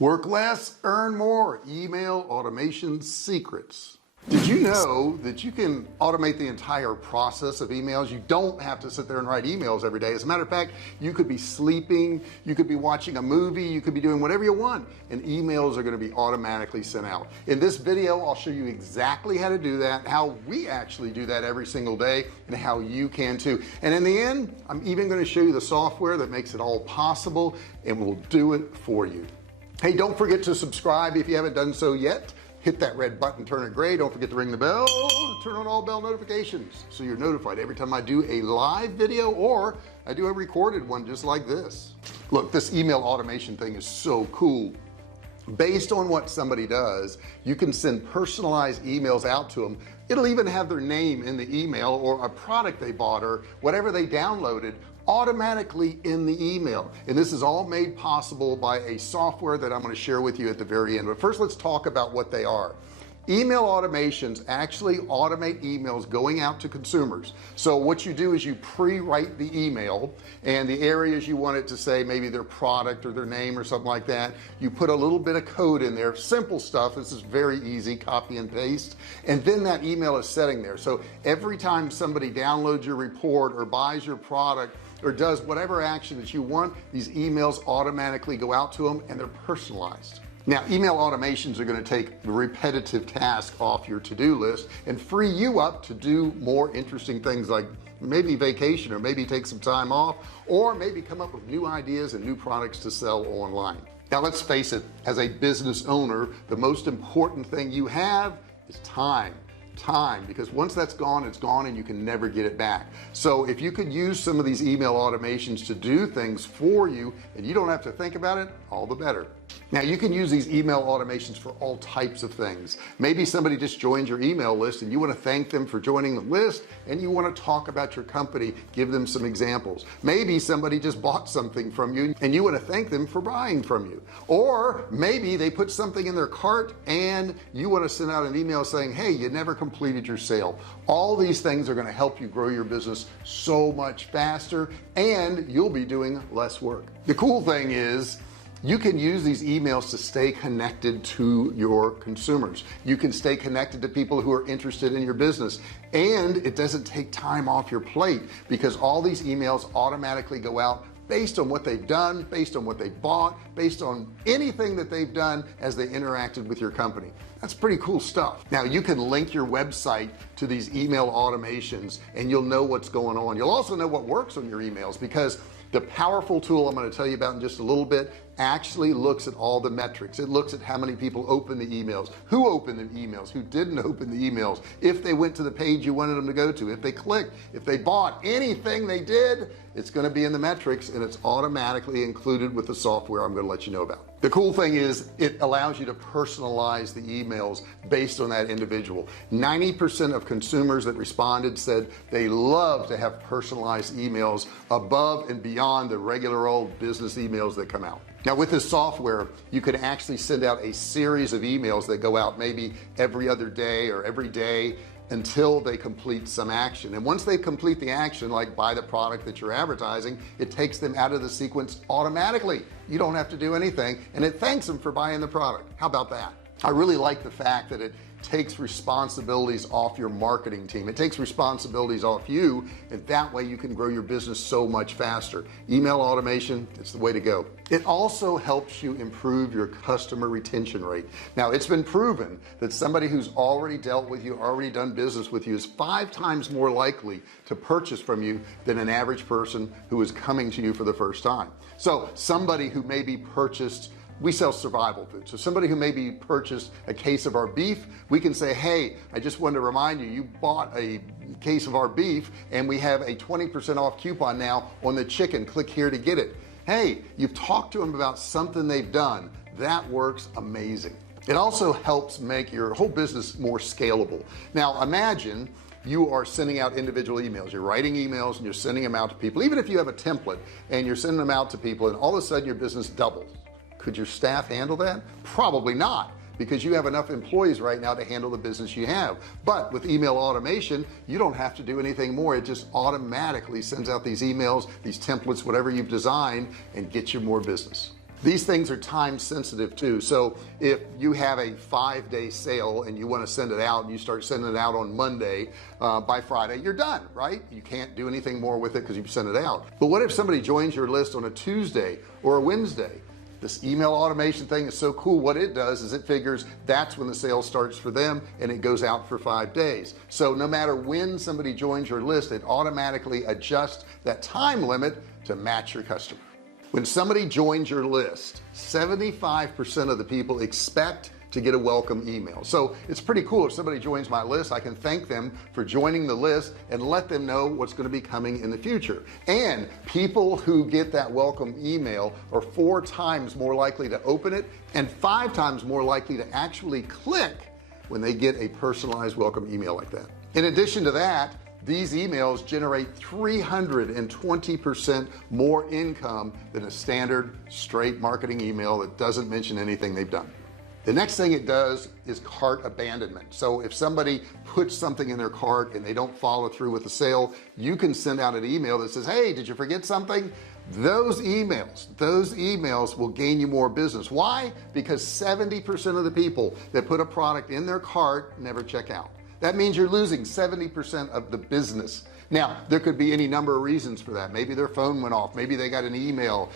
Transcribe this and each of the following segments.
Work less, earn more. Email automation secrets. Did you know that you can automate the entire process of emails? You don't have to sit there and write emails every day. As a matter of fact, you could be sleeping, you could be watching a movie, you could be doing whatever you want, and emails are going to be automatically sent out. In this video, I'll show you exactly how to do that, how we actually do that every single day, and how you can too. And in the end, I'm even going to show you the software that makes it all possible, and we'll do it for you. Hey, don't forget to subscribe if you haven't done so yet. Hit that red button, turn it gray. Don't forget to ring the bell, turn on all bell notifications so you're notified every time I do a live video or I do a recorded one just like this. Look, this email automation thing is so cool. Based on what somebody does, you can send personalized emails out to them. It'll even have their name in the email or a product they bought or whatever they downloaded automatically in the email. And this is all made possible by a software that I'm going to share with you at the very end. But first, let's talk about what they are. Email automations actually automate emails going out to consumers. So what you do is you pre-write the email and the areas you want it to say, maybe their product or their name or something like that. You put a little bit of code in there, simple stuff. This is very easy, copy and paste, and then that email is sitting there. So every time somebody downloads your report or buys your product or does whatever action that you want, these emails automatically go out to them and they're personalized. Now, email automations are going to take the repetitive task off your to-do list and free you up to do more interesting things like maybe vacation or maybe take some time off or maybe come up with new ideas and new products to sell online. Now, let's face it, as a business owner, the most important thing you have is time, because once that's gone, it's gone and you can never get it back. So if you could use some of these email automations to do things for you and you don't have to think about it, all the better. Now you can use these email automations for all types of things. Maybe somebody just joined your email list and you want to thank them for joining the list and you want to talk about your company, give them some examples. Maybe somebody just bought something from you and you want to thank them for buying from you. Or maybe they put something in their cart and you want to send out an email saying, hey, you never completed your sale. All these things are going to help you grow your business so much faster and you'll be doing less work. The cool thing is you can use these emails to stay connected to your consumers. You can stay connected to people who are interested in your business, and it doesn't take time off your plate because all these emails automatically go out based on what they've done, based on what they bought, based on anything that they've done as they interacted with your company. That's pretty cool stuff. Now you can link your website to these email automations and you'll know what's going on. You'll also know what works on your emails because the powerful tool I'm going to tell you about in just a little bit actually looks at all the metrics. It looks at how many people opened the emails, who opened the emails, who didn't open the emails, if they went to the page you wanted them to go to, if they clicked, if they bought, anything they did, it's going to be in the metrics and it's automatically included with the software I'm going to let you know about. The cool thing is it allows you to personalize the emails based on that individual. 90% of consumers that responded said they love to have personalized emails above and beyond the regular old business emails that come out. Now with this software, you can actually send out a series of emails that go out maybe every other day or every day until they complete some action. And once they complete the action, like buy the product that you're advertising, it takes them out of the sequence automatically. You don't have to do anything and it thanks them for buying the product. How about that? I really like the fact that it takes responsibilities off your marketing team. It takes responsibilities off you, and that way you can grow your business so much faster. Email automation, it's the way to go. It also helps you improve your customer retention rate. Now it's been proven that somebody who's already dealt with you, already done business with you, is 5 times more likely to purchase from you than an average person who is coming to you for the first time. So somebody who maybe purchased, we sell survival food, so somebody who maybe purchased a case of our beef, we can say, hey, I just wanted to remind you, you bought a case of our beef and we have a 20% off coupon now on the chicken. Click here to get it. Hey, you've talked to them about something they've done. That works amazing. It also helps make your whole business more scalable. Now imagine you are sending out individual emails, you're writing emails and you're sending them out to people. Even if you have a template and you're sending them out to people and all of a sudden your business doubles. Could your staff handle that? Probably not, because you have enough employees right now to handle the business you have. But with email automation, you don't have to do anything more. It just automatically sends out these emails, these templates, whatever you've designed, and gets you more business. These things are time sensitive too. So if you have a 5-day sale and you want to send it out and you start sending it out on Monday, by Friday you're done, right? You can't do anything more with it because you've sent it out. But what if somebody joins your list on a Tuesday or a Wednesday? This email automation thing is so cool. What it does is it figures that's when the sale starts for them, and it goes out for 5 days. So no matter when somebody joins your list, it automatically adjusts that time limit to match your customer. When somebody joins your list, 75% of the people expect to get a welcome email. So it's pretty cool. If somebody joins my list, I can thank them for joining the list and let them know what's going to be coming in the future. And people who get that welcome email are 4 times more likely to open it and 5 times more likely to actually click when they get a personalized welcome email like that. In addition to that, these emails generate 320% more income than a standard straight marketing email that doesn't mention anything they've done. The next thing it does is cart abandonment. So if somebody puts something in their cart and they don't follow through with the sale, you can send out an email that says, hey, did you forget something? Those emails will gain you more business. Why? Because 70% of the people that put a product in their cart never check out. That means you're losing 70% of the business. Now there could be any number of reasons for that. Maybe their phone went off, maybe they got an email,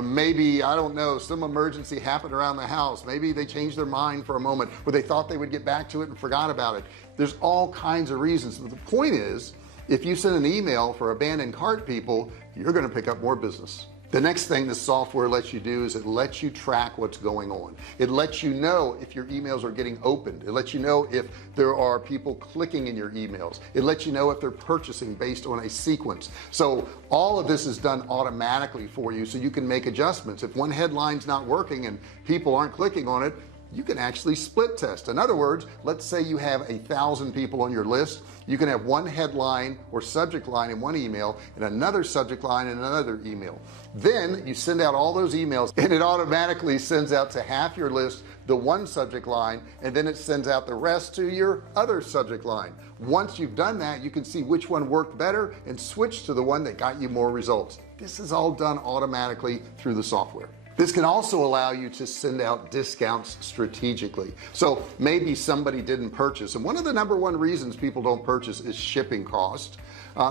maybe, I don't know, some emergency happened around the house, maybe they changed their mind for a moment where they thought they would get back to it and forgot about it. There's all kinds of reasons, but the point is, if you send an email for abandoned cart people, you're going to pick up more business. The next thing this software lets you do is it lets you track what's going on. It lets you know if your emails are getting opened. It lets you know if there are people clicking in your emails. It lets you know if they're purchasing based on a sequence. So all of this is done automatically for you, so you can make adjustments. If one headline's not working and people aren't clicking on it, you can actually split test. In other words, let's say you have 1,000 people on your list. You can have one headline or subject line in one email and another subject line in another email. Then you send out all those emails and it automatically sends out to half your list the one subject line, and then it sends out the rest to your other subject line. Once you've done that, you can see which one worked better and switch to the one that got you more results. This is all done automatically through the software. This can also allow you to send out discounts strategically. So maybe somebody didn't purchase, and one of the #1 reasons people don't purchase is shipping cost.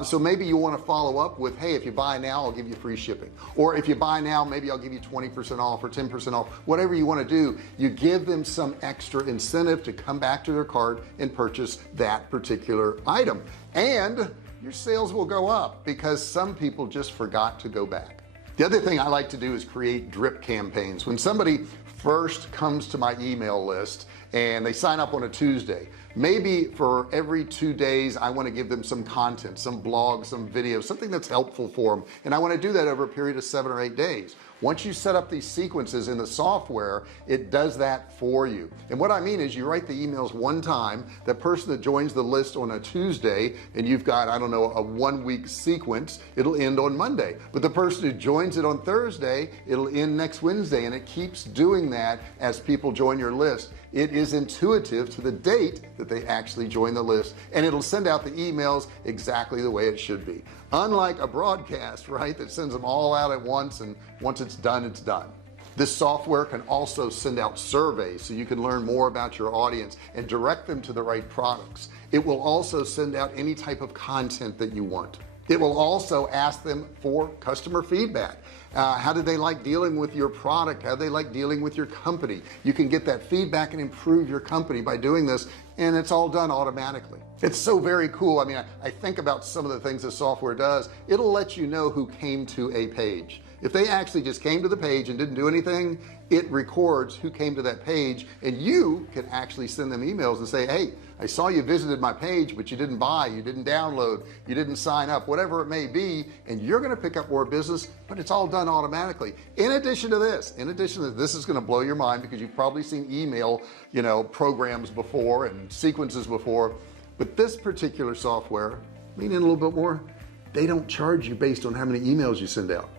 So maybe you want to follow up with, hey, if you buy now, I'll give you free shipping, or if you buy now, maybe I'll give you 20% off or 10% off. Whatever you want to do, you give them some extra incentive to come back to their cart and purchase that particular item, and your sales will go up because some people just forgot to go back. The other thing I like to do is create drip campaigns. When somebody first comes to my email list and they sign up on a Tuesday, maybe for every 2 days I want to give them some content, some blog, some video, something that's helpful for them, and I want to do that over a period of 7 or 8 days. Once you set up these sequences in the software, it does that for you. And what I mean is, you write the emails one time, that person that joins the list on a Tuesday, and you've got, I don't know, a 1-week sequence, it'll end on Monday. But the person who joins it on Thursday, it'll end next Wednesday, and it keeps doing that as people join your list. It is intuitive to the date that they actually join the list, and it'll send out the emails exactly the way it should be, unlike a broadcast, right, that sends them all out at once, and once it's done, it's done. This software can also send out surveys so you can learn more about your audience and direct them to the right products. It will also send out any type of content that you want. It will also ask them for customer feedback. How did they like dealing with your product? How do they like dealing with your company? You can get that feedback and improve your company by doing this, and it's all done automatically. It's so very cool. I mean, I think about some of the things the software does. It'll let you know who came to a page. If they actually just came to the page and didn't do anything, it records who came to that page, and you can actually send them emails and say, hey, I saw you visited my page, but you didn't buy, you didn't download, you didn't sign up, whatever it may be, and you're going to pick up more business, but it's all done automatically. In addition to this, this is going to blow your mind, because you've probably seen email, programs before and sequences before, but this particular software, meaning a little bit more, they don't charge you based on how many emails you send out.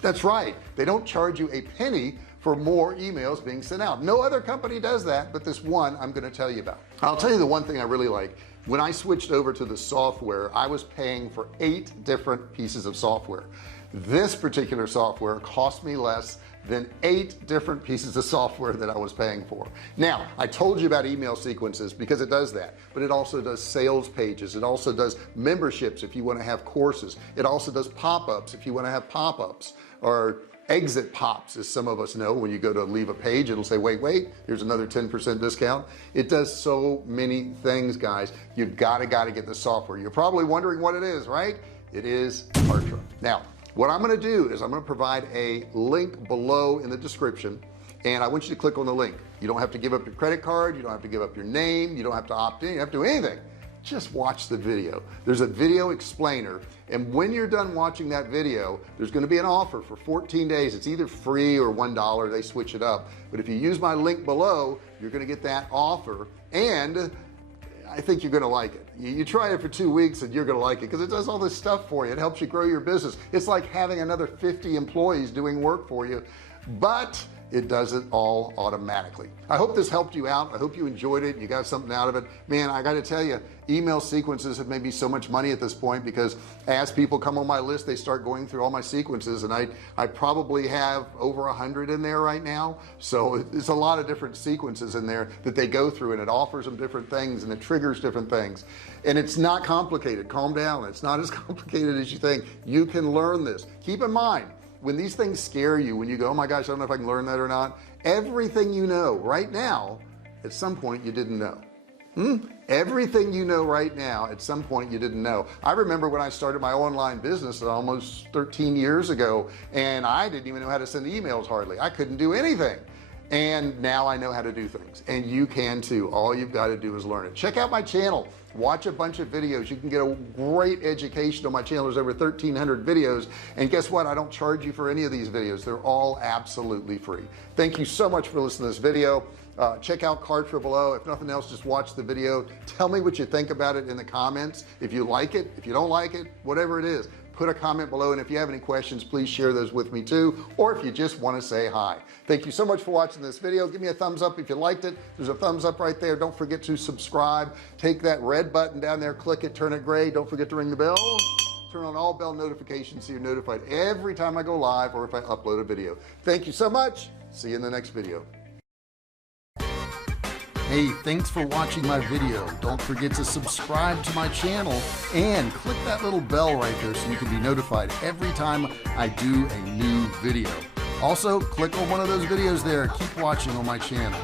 That's right, they don't charge you a penny for more emails being sent out. No other company does that, but this one I'm going to tell you about. I'll tell you the one thing I really like. When I switched over to the software, I was paying for 8 different pieces of software. This particular software cost me less than 8 different pieces of software that I was paying for. Now I told you about email sequences because it does that, but it also does sales pages. It also does memberships if you want to have courses. It also does pop-ups if you want to have pop-ups, or exit pops, as some of us know. When you go to leave a page, it'll say wait, here's another 10% discount. It does so many things, guys. You've got to get the software. You're probably wondering what it is, right? It is Kartra. Now what I'm going to do is I'm going to provide a link below in the description, and I want you to click on the link. You don't have to give up your credit card, you don't have to give up your name, you don't have to opt in, you don't have to do anything. Just watch the video. There's a video explainer, and when you're done watching that video, there's going to be an offer for 14 days. It's either free or $1. They switch it up, but if you use my link below, you're going to get that offer, and I think you're going to like it. You try it for 2 weeks and you're going to like it because it does all this stuff for you. It helps you grow your business. It's like having another 50 employees doing work for you, but it does it all automatically. I hope this helped you out. I hope you enjoyed it. You got something out of it. Man, I got to tell you, email sequences have made me so much money at this point, because as people come on my list, they start going through all my sequences, and I probably have over 100 in there right now. So it's a lot of different sequences in there that they go through, and it offers them different things, and it triggers different things, and it's not complicated. Calm down. It's not as complicated as you think. You can learn this. Keep in mind, when these things scare you, when you go, oh my gosh, I don't know if I can learn that or not, everything you know right now, at some point you didn't know. Everything you know right now, at some point you didn't know. I remember when I started my online business almost 13 years ago, and I didn't even know how to send emails hardly. I couldn't do anything. And now I know how to do things, and you can too. All you've got to do is learn it. Check out my channel, watch a bunch of videos. You can get a great education on my channel. There's over 1,300 videos, and guess what? I don't charge you for any of these videos. They're all absolutely free. Thank you so much for listening to this video. Check out Kartra below. If nothing else, just watch the video. Tell me what you think about it in the comments. If you like it, if you don't like it, whatever it is, put a comment below, and if you have any questions, please share those with me too, or if you just want to say hi. Thank you so much for watching this video. Give me a thumbs up if you liked it. There's a thumbs up right there. Don't forget to subscribe. Take that red button down there, click it, turn it gray. Don't forget to ring the bell. Turn on all bell notifications so you're notified every time I go live or if I upload a video. Thank you so much. See you in the next video. Hey, thanks for watching my video. Don't forget to subscribe to my channel and click that little bell right there so you can be notified every time I do a new video. Also, click on one of those videos there. Keep watching on my channel.